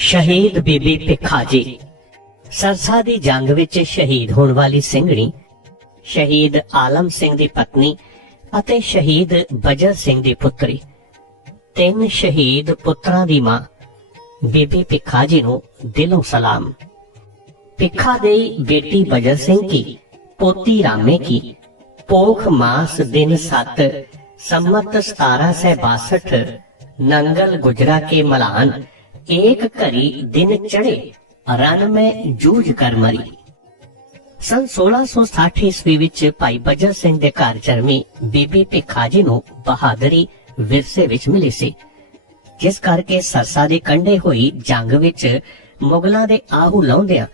ਸ਼ਹੀਦ ਬੀਬੀ ਭਿੱਖਾ ਜੀ। ਸਰਸਾ ਦੀ ਜੰਗ ਵਿੱਚ ਸ਼ਹੀਦ ਹੋਣ ਵਾਲੀ ਸਿੰਘਣੀ, ਸ਼ਹੀਦ ਆਲਮ ਸਿੰਘ ਦੀ ਪਤਨੀ ਅਤੇ ਸ਼ਹੀਦ ਬਜਰ ਸਿੰਘ ਦੀ ਪੁੱਤਰੀ। ਤਿੰਨ ਸ਼ਹੀਦ ਪੁੱਤਰਾਂ ਦੀ ਮਾਂ, ਬੀਬੀ ਭਿੱਖਾ ਜੀ ਨੂੰ ਦਿਲੋਂ ਸਲਾਮ। ਭਿੱਖਾ ਦੇ ਬੇਟੀ ਬਜਰ ਸਿੰਘ ਕੀ, ਪੋਤੀ ਰਾਮੇ ਕੀ, ਪੋਖ ਮਾਸ ਦਿਨ ਸਤ, ਸੰਮਤ 1762 ਨੰਗਲ ਗੁਜਰਾ ਕੇ ਮਲਾਨ ਏਕ ਘਰੀ ਦਿਨ ਚੜੇ ਰਨ ਮੈਂ ਜੂਝ ਕਰ ਮਰੀ ਸਨ 1660 ਈਸਵੀ ਵਿੱਚ ਭਾਈ ਬਜਰ ਸਿੰਘ ਦੇ ਘਰ ਜਨਮੀ ਬੀਬੀ ਭਿੱਖਾ ਜੀ ਨੂੰ ਬਹਾਦਰੀ ਵਿਰਸੇ ਵਿੱਚ ਮਿਲੀ ਸੀ ਜਿਸ ਕਰਕੇ ਸਰਸਾ ਦੇ ਕੰਢੇ ਹੋਈ ਜੰਗ ਵਿੱਚ ਮੁਗਲਾਂ ਦੇ ਆਹੂ ਲਾਉਂਦਿਆਂ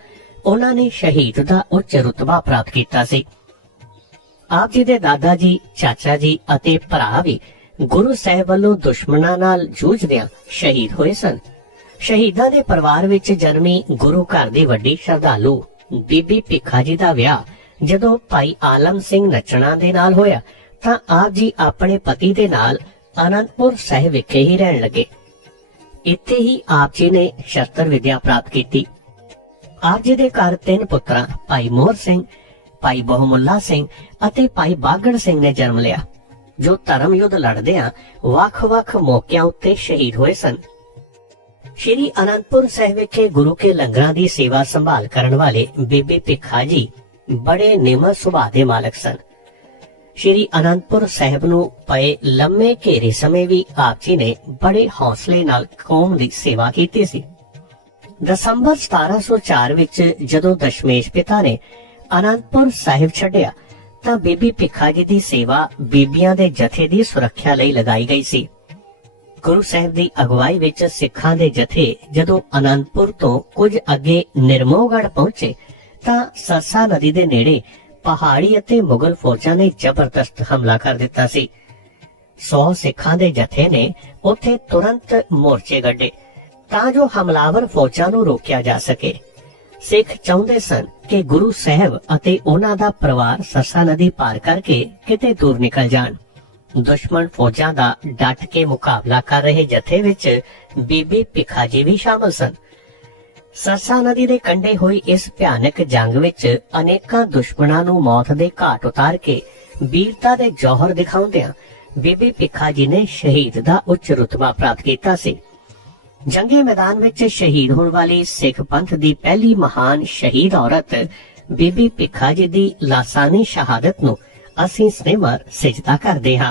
ਉਹਨਾਂ ਨੇ ਸ਼ਹੀਦ ਦਾ ਉੱਚ ਰੁਤਬਾ ਪ੍ਰਾਪਤ ਕੀਤਾ ਸੀ ਆਪ ਜੀ ਦੇ ਦਾਦਾ ਜੀ ਚਾਚਾ ਜੀ ਅਤੇ ਭਰਾ ਵੀ ਗੁਰੂ ਸਾਹਿਬ ਵੱਲੋਂ ਦੁਸ਼ਮਣਾਂ ਨਾਲ ਜੂਝਦਿਆਂ ਸ਼ਹੀਦ ਹੋਏ ਸਨ ਸ਼ਹੀਦਾਂ ਦੇ ਪਰਿਵਾਰ ਵਿੱਚ ਜਨਮੀ ਗੁਰੂ ਘਰ ਦੀ ਵੱਡੀ ਸ਼ਰਧਾਲੂ ਬੀਬੀ ਭਿਖਾ ਜੀ ਦਾ ਵਿਆਹ ਜਦੋਂ ਭਾਈ ਆਲਮ ਸਿੰਘ ਨੱਚਣਾ ਦੇ ਨਾਲ ਹੋਇਆ, ਤਾਂ ਆਪ ਜੀ ਆਪਣੇ ਪਤੀ ਦੇ ਨਾਲ ਅਨੰਦਪੁਰ ਸਾਹਿਬ ਵਿਖੇ ਹੀ ਰਹਿਣ ਲੱਗੇ। ਇੱਥੇ ਹੀ ਆਪ ਜੀ ਨੇ ਸ਼ਸਤਰ ਵਿਦਿਆ ਪ੍ਰਾਪਤ ਕੀਤੀ। ਆਪ ਜੀ ਦੇ ਘਰ ਤਿੰਨ ਪੁੱਤਰਾਂ, ਭਾਈ ਮੋਹਰ ਸਿੰਘ, ਭਾਈ ਬਹੁਮੁੱਲਾ ਸਿੰਘ ਅਤੇ ਭਾਈ ਬਾਗੜ ਸਿੰਘ ਨੇ ਜਨਮ ਲਿਆ, ਜੋ ਧਰਮ ਯੁੱਧ ਲੜਦਿਆਂ ਵੱਖ-ਵੱਖ ਮੌਕਿਆਂ ਉੱਤੇ ਸ਼ਹੀਦ ਹੋਏ ਸਨ। ਸ਼੍ਰੀ ਅਨੰਦਪੁਰ ਸਾਹਿਬ ਵਿਖੇ ਗੁਰੂ ਕੇ ਲੰਗਰਾਂ ਦੀ ਸੇਵਾ ਸੰਭਾਲ ਕਰਨ ਵਾਲੇ ਬੀਬੀ ਭਿੱਖਾ ਜੀ ਬੜੇ ਨਿਮਰ ਸੁਭਾਅ ਦੇ ਮਾਲਕ ਸਨ। ਸ਼੍ਰੀ ਅਨੰਦਪੁਰ ਸਾਹਿਬ ਨੂੰ ਪਏ ਲੰਮੇ ਘੇਰੇ ਸਮੇਂ ਵੀ ਆਪ ਜੀ ਨੇ ਬੜੇ ਹੌਸਲੇ ਨਾਲ ਕੌਮ ਦੀ ਸੇਵਾ ਕੀਤੀ ਸੀ। ਦਸੰਬਰ 1704 ਵਿੱਚ ਜਦੋਂ ਦਸ਼ਮੇਸ਼ ਪਿਤਾ ਨੇ ਅਨੰਦਪੁਰ ਸਾਹਿਬ ਛੱਡਿਆ ਤਾਂ ਬੀਬੀ ਭਿਖਾ ਜੀ ਦੀ ਸੇਵਾ ਬੀਬੀਆਂ ਦੇ ਜਥੇ ਦੀ ਸੁਰੱਖਿਆ ਲਈ ਲਗਾਈ ਗਈ ਸੀ। ਗੁਰੂ ਸਾਹਿਬ ਦੀ ਅਗਵਾਈ ਵਿੱਚ ਸਿੱਖਾਂ ਦੇ ਜਥੇ ਜਦੋਂ ਅਨੰਦਪੁਰ ਤੋਂ ਕੁਝ ਅੱਗੇ ਨਿਰਮੋਹਗੜ ਪਹੁੰਚੇ, ਤਾਂ ਸਰਸਾ ਨਦੀ ਦੇ ਨੇੜੇ ਪਹਾੜੀ ਅਤੇ ਮੁਗਲ ਫੌਜਾਂ ਨੇ ਜ਼ਬਰਦਸਤ ਹਮਲਾ ਕਰ ਦਿੱਤਾ ਸੀ। 100 ਸਿੱਖਾਂ ਦੇ ਜਥੇ ਨੇ ਉੱਥੇ ਤੁਰੰਤ ਮੋਰਚੇ ਗੱਡੇ ਤਾਂ ਜੋ ਹਮਲਾਵਰ ਫੌਜਾਂ ਨੂੰ ਰੋਕਿਆ ਜਾ ਸਕੇ। ਸਿੱਖ ਚਾਹੁੰਦੇ ਸਨ ਕਿ ਗੁਰੂ ਸਾਹਿਬ ਅਤੇ ਉਹਨਾਂ ਦਾ ਪਰਿਵਾਰ ਸਰਸਾ ਨਦੀ ਪਾਰ ਕਰਕੇ ਕਿਤੇ ਦੂਰ ਨਿਕਲ ਜਾਣ। ਦੁਸ਼ਮਣ ਫੌਜਾਂ ਦਾ ਡਟ ਕੇ ਮੁਕਾਬਲਾ ਕਰ ਰਹੇ ਜਥੇ ਵਿੱਚ ਬੀਬੀ ਭਿੱਖਾ ਜੀ ਵੀ ਸ਼ਾਮਲ ਸਨ। ਸਰਸਾ ਨਦੀ ਦੇ ਕੰਢੇ ਹੋਈ ਇਸ ਭਿਆਨਕ ਜੰਗ ਵਿੱਚ ਅਨੇਕਾਂ ਦੁਸ਼ਮਣਾਂ ਨੂੰ ਮੌਤ ਦੇ ਘਾਟ ਉਤਾਰ ਕੇ ਵੀਰਤਾ ਦੇ ਜੌਹਰ ਦਿਖਾਉਂਦਿਆਂ ਬੀਬੀ ਭਿੱਖਾ ਜੀ ਨੇ ਸ਼ਹੀਦ ਦਾ ਉੱਚ ਰੁਤਬਾ ਪ੍ਰਾਪਤ ਕੀਤਾ ਸੀ। ਜੰਗੇ ਮੈਦਾਨ ਵਿੱਚ ਸ਼ਹੀਦ ਹੋਣ ਵਾਲੀ ਸਿੱਖ ਪੰਥ ਦੀ ਪਹਿਲੀ ਮਹਾਨ ਸ਼ਹੀਦ ਔਰਤ ਬੀਬੀ ਭਿੱਖਾ ਜੀ ਦੀ ਲਾਸਾਨੀ ਸ਼ਹਾਦਤ ਨੂੰ ਅਸੀਂ ਸਨੇਮਰ ਸਿਜਦਾ ਕਰਦੇ ਹਾਂ।